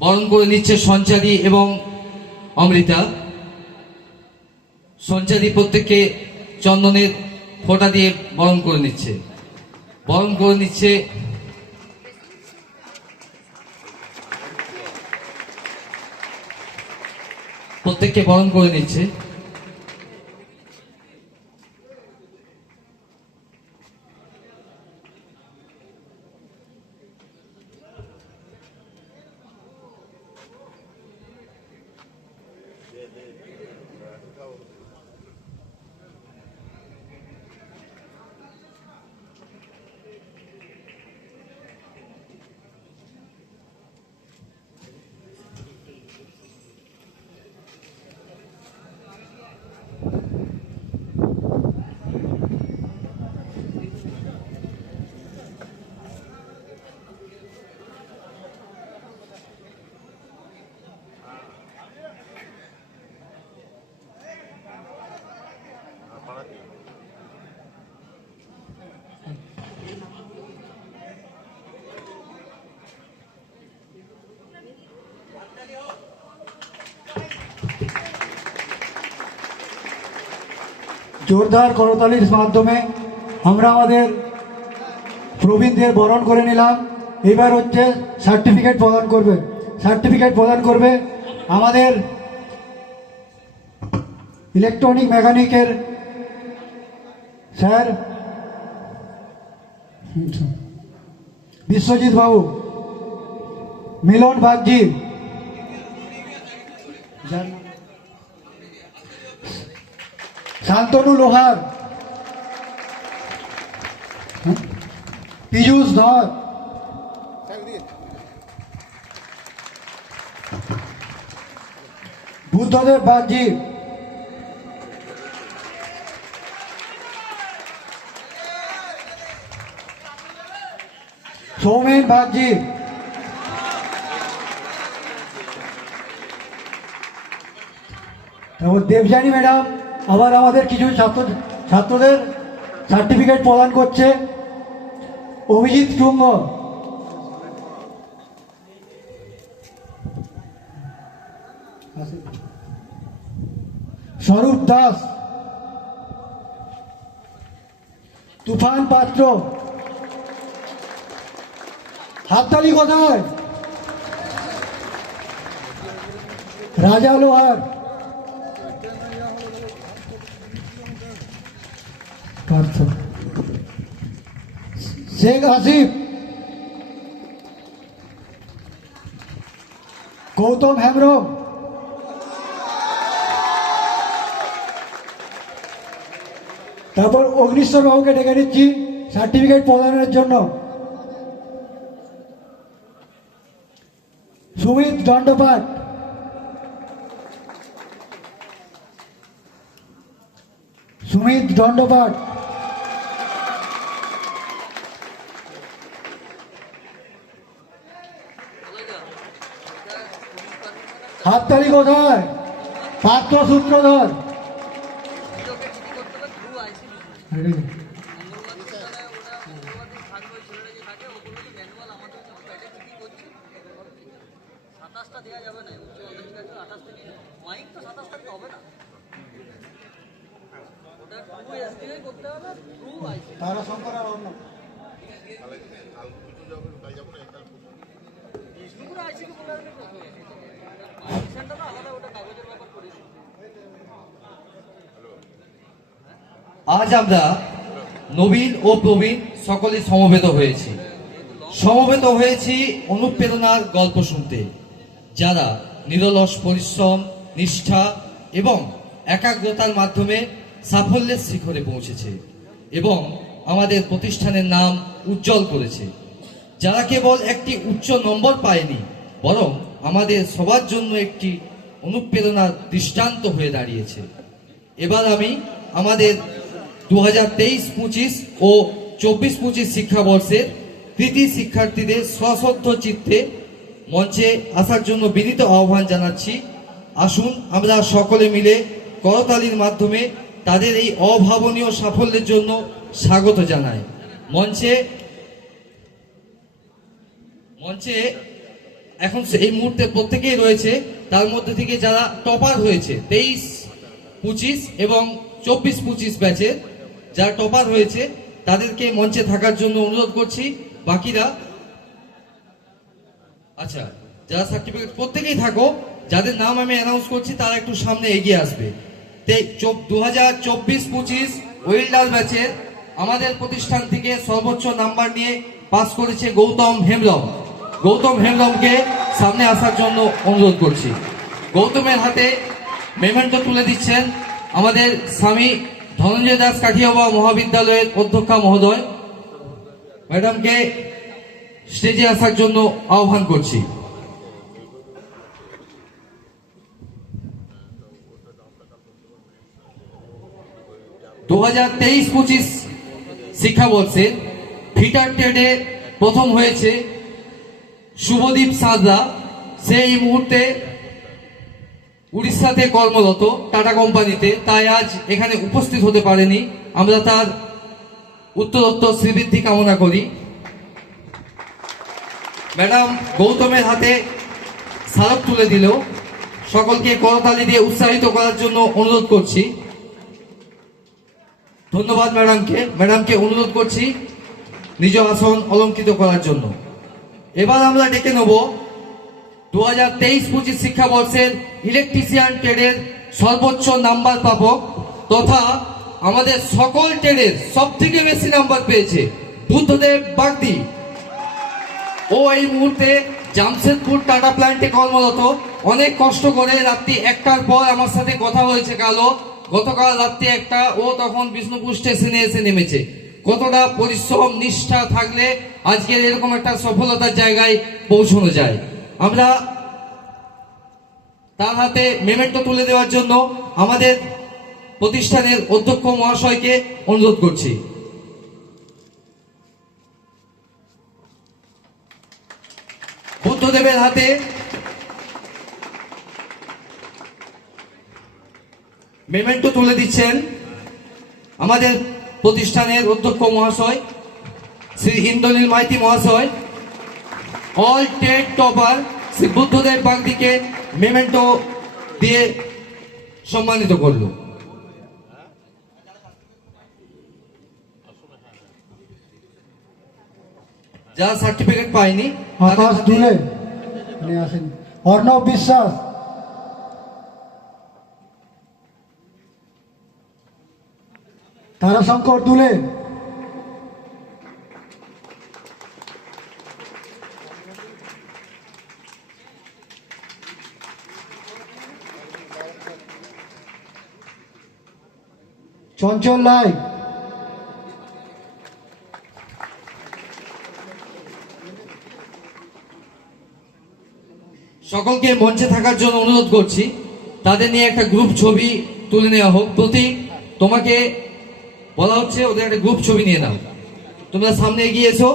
বরণ করে নিচ্ছে সঞ্চারী এবং অমৃতা। সঞ্চারী প্রত্যেককে চন্দনের ফোঁটা দিয়ে বরণ করে নিচ্ছে। প্রত্যেককে বরণ করে নিচ্ছে। জোরদার করতালির মাধ্যমে আমরা আমাদের প্রবীণদের বরণ করে নিলাম। এবার হচ্ছে সার্টিফিকেট প্রদান করবে আমাদের ইলেকট্রনিক মেকানিকের স্যার বিশ্বজিৎ বাবু, মিলন বাগজি, শান্তনু লোহার, পীযূষ ধর, বুদ্ধদেব বাগজি, সৌমেন বাগজি, তারপর দেবযানী ম্যাডাম আবার আমাদের কিছু ছাত্রদের সার্টিফিকেট প্রদান করছে। অভিজিৎ টুঙ্গ, স্বরূপ দাস, তুফান পাত্র, হাততালি কোথায়? রাজা লোহার, শেখ আসিফ, গৌতম হেমব্রম, তারপর অগ্নিশ্বর বাবুকে ডেকে নিচ্ছি সার্টিফিকেট প্রদানের জন্য। সুমিত দণ্ডপাঠ, হাততালি কোথায়? পাত্র সূত্রধর, তারা শঙ্কর আর অন্য আজ আমরা নবীন ও প্রবীণ সকলে সমবেত হয়েছি অনুপ্রেরণার গল্প শুনতে, যারা নিরলস পরিশ্রম, নিষ্ঠা এবং একাগ্রতার মাধ্যমে সাফল্যের শিখরে পৌঁছেছে এবং আমাদের প্রতিষ্ঠানের নাম উজ্জ্বল করেছে। যারা কেবল একটি উচ্চ নম্বর পায়নি, বরং আমাদের সবার জন্য একটি অনুপ্রেরণার দৃষ্টান্ত হয়ে দাঁড়িয়েছে। এবার আমি আমাদের 2023-25 ও 24-25 শিক্ষাবর্ষের কৃতি শিক্ষার্থীদের সশ্রদ্ধ চিত্তে মঞ্চে আসার জন্য বিনীত আহ্বান জানাচ্ছি। আসুন আমরা সকলে মিলে করতালির মাধ্যমে তাদের এই অভাবনীয় সাফল্যের জন্য স্বাগত জানাই। মঞ্চে এখন এই মুহূর্তে প্রত্যেকেই রয়েছে, তার মধ্যে থেকে যারা টপার হয়েছে 23-25 এবং 24-25 ব্যাচের যারা টপার হয়েছে তাদেরকে মঞ্চে থাকার জন্য অনুরোধ করছি। বাকিরা আচ্ছা, যারা সার্টিফিকেট প্রত্যেকেই থাকো, যাদের নাম আমি অ্যানাউন্স করছি তারা একটু সামনে এগিয়ে আসবে। 2024-25 ওয়েলডার ব্যাচের আমাদের প্রতিষ্ঠান থেকে সর্বোচ্চ নাম্বার নিয়ে পাস করেছে গৌতম হেমব্রম। গৌতম হেমব্রমকে সামনে আসার জন্য অনুরোধ করছি। গৌতমের হাতে মেমেন্টো তুলে দিচ্ছেন আমাদের স্বামী ধনঞ্জয় দাস কাঠিয়াবা মহাবিদ্যালয়ের অধ্যক্ষা মহোদয়। ম্যাডামকে স্টেজে আসার জন্য আহ্বান করছি। দু 2023-25 শিক্ষাবর্ষে ফিটার ট্রেডে প্রথম হয়েছে শুভদীপ সাদরা। সে এই মুহূর্তে উড়িষ্যাতে কর্মরত টাটা কোম্পানিতে, তাই আজ এখানে উপস্থিত হতে পারেনি। আমরা তার উত্তরোত্তর শ্রীবৃদ্ধি কামনা করি। ম্যাডাম গৌতমের হাতে স্মারক তুলে দিল। সকলকে করতালি দিয়ে উৎসাহিত করার জন্য অনুরোধ করছি। ধন্যবাদ ম্যাডামকে অনুরোধ করছি নিজ আসন অলঙ্কৃত করার জন্য। এবার আমরা ডেকে নেব 2023-25 শিক্ষাবর্ষের ইলেকট্রিশিয়ান ট্রেডের সর্বোচ্চ নাম্বার প্রাপক তথা আমাদের সকল ট্রেডের সব থেকে বেশি নাম্বার পেয়েছে বুদ্ধদেব বাগদি। ও এই মুহূর্তে জামশেদপুর টাটা প্ল্যান্টে কর্মরত। অনেক কষ্ট করে রাত্রি 1টার পর আমার সাথে কথা হয়েছে গতকাল রাত্রি 1টা, ও তখন বিষ্ণুপুর স্টেশনে এসে নেমেছে। কতটা পরিশ্রম নিষ্ঠা থাকলে আজকের এরকম একটা সফলতার জায়গায় পৌঁছানো যায়। আমরা তার হাতে মেমেন্টো তুলে দেওয়ার জন্য আমাদের প্রতিষ্ঠানের অধ্যক্ষ মহাশয়কে অনুরোধ করছি। বুদ্ধদেবের হাতে মেমেন্টো তুলে দিচ্ছেন আমাদের প্রতিষ্ঠানের অধ্যক্ষ মহাশয় শ্রী ইন্দ্রনীল মাইতি মহাশয়। All trade topper Shri Buddhadeb বাগদিকে মেমেন্টো দিয়ে সম্মানিত করল। যারা সার্টিফিকেট পায়নি আকাশ দুলে আসেন, অর্ণব বিশ্বাস, তারাশঙ্কর দুলে, চঞ্চল লাই, সকলকে মঞ্চে থাকার জন্য অনুরোধ করছি। তাদের নিয়ে একটা গ্রুপ ছবি তুলে নেওয়া হোক। প্রতীক, তোমাকে বলা হচ্ছে ওদের একটা গ্রুপ ছবি নিয়ে নাও। তোমরা সামনে এগিয়ে এসো।